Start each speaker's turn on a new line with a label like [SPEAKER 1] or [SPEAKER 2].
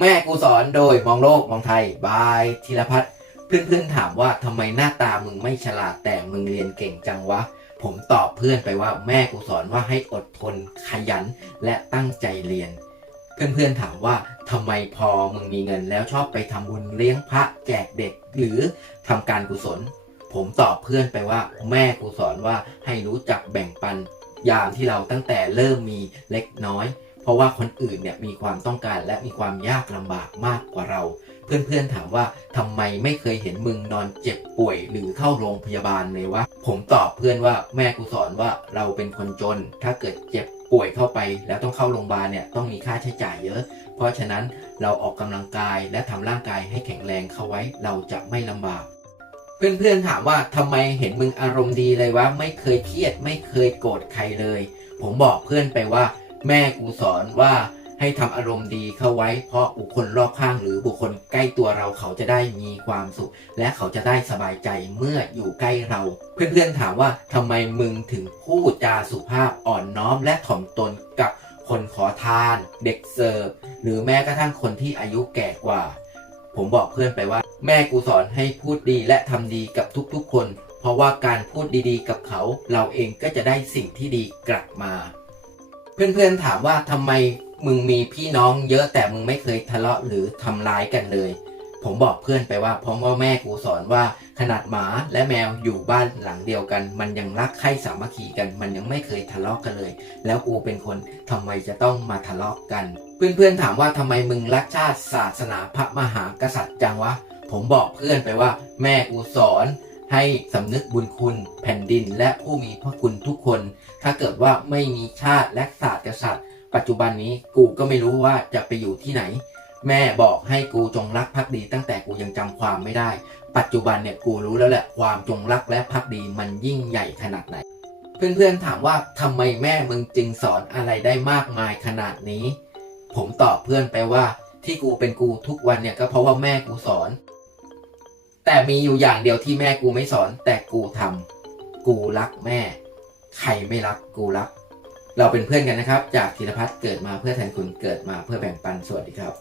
[SPEAKER 1] แม่กูสอนโดยมองโลกมองไทยบายธีรพัฒน์เพื่อนๆถามว่าทำไมหน้าตามึงไม่ฉลาดแต่มึงเรียนเก่งจังวะ ผมตอบเพื่อนไปว่าแม่กูสอนว่าให้อดทนขยันและตั้งใจเรียน เพื่อนๆถามว่าทำไมพอมึงมีเงินแล้วชอบไปทำบุญเลี้ยงพระแจกเด็กหรือทำการกุศล ผมตอบเพื่อนไปว่า แม่กูสอนว่าให้รู้จักแบ่งปันยามที่เราตั้งแต่เริ่มมีเล็กน้อย ราะว่าคนอื่นเนี่ยมีความต้องการและมีความยากลำบากมากกว่าเรา เพื่อนๆถามว่าทำไมไม่เคยเห็นมึงนอนเจ็บป่วยหรือเข้าโรงพยาบาลเลยวะผมตอบเพื่อนว่าแม่กูสอนว่าเราเป็นคนจน ถ้าเกิดเจ็บป่วยเข้าไปแล้วต้องเข้าโรงพยาบาลเนี่ยต้องมีค่าใช้จ่ายเยอะ เพราะฉะนั้นเราออกกำลังกายและทำร่างกายให้แข็งแรงเข้าไว้เราจะไม่ลำบาก เพื่อนๆถามว่าทำไมเห็นมึงอารมณ์ดีเลยวะไม่เคยเครียดไม่เคยโกรธใครเลย ผมบอกเพื่อนไปว่า แม่กูสอนว่าให้ทำอารมณ์ดีเข้าไว้ เพราะบุคคลรอบข้างหรือบุคคลใกล้ตัวเราเขาจะได้มีความสุข และเขาจะได้สบายใจเมื่ออยู่ใกล้เรา เพื่อนๆถามว่าทำไมมึงถึงพูดจาสุภาพอ่อนน้อมและถ่อมตนกับคนขอทาน เด็กเสิร์ฟหรือแม้กระทั่งคนที่อายุแก่กว่า ผมบอกเพื่อนไปว่า แม่กูสอนให้พูดดีและทำดีกับทุกๆคน เพราะว่าการพูดดีๆ กับเขา เราเองก็จะได้สิ่งที่ดีกลับมา เพื่อนๆถามว่าทำไมมึงมีพี่น้องเยอะแต่มึงไม่เคยทะเลาะหรือทำร้ายกันเลย ผมบอกเพื่อนไปว่าเพราะว่าแม่กูสอนว่าขนาดหมาและแมวอยู่บ้านหลังเดียวกัน มันยังรักใคร่สามัคคีกัน มันยังไม่เคยทะเลาะกันเลย แล้วกูเป็นคนทำไมจะต้องมาทะเลาะกัน เพื่อนๆถามว่าทำไมมึงรักชาติศาสนาพระมหากษัตริย์จังวะผมบอกเพื่อนไปว่า แม่กูสอน ให้สำนึกบุญคุณแผ่นดินและผู้มีพระคุณทุกคน ถ้าเกิดว่าไม่มีชาติและศาสตร์กษัตริย์ ปัจจุบันนี้กูก็ไม่รู้ว่าจะไปอยู่ที่ไหน แม่บอกให้กูจงรักภักดี ตั้งแต่กูยังจำความไม่ได้ ปัจจุบันเนี่ยกูรู้แล้วแหละความจงรักและภักดีมันยิ่งใหญ่ขนาดไหน เพื่อนๆถามว่าทำไมแม่มึงจึงสอนอะไรได้มากมายขนาดนี้ ผมตอบเพื่อนไปว่าที่กูเป็นกูทุกวันเนี่ยก็เพราะว่าแม่กูสอน แต่มีอยู่อย่างเดียวที่แม่กูไม่สอน แต่กูทำกูรักแม่ ใครไม่รักกูรัก เราเป็นเพื่อนกันนะครับ จากธีรพัฒน์เกิดมาเพื่อแทนคุณเกิดมาเพื่อแบ่งปันสวัสดีครับ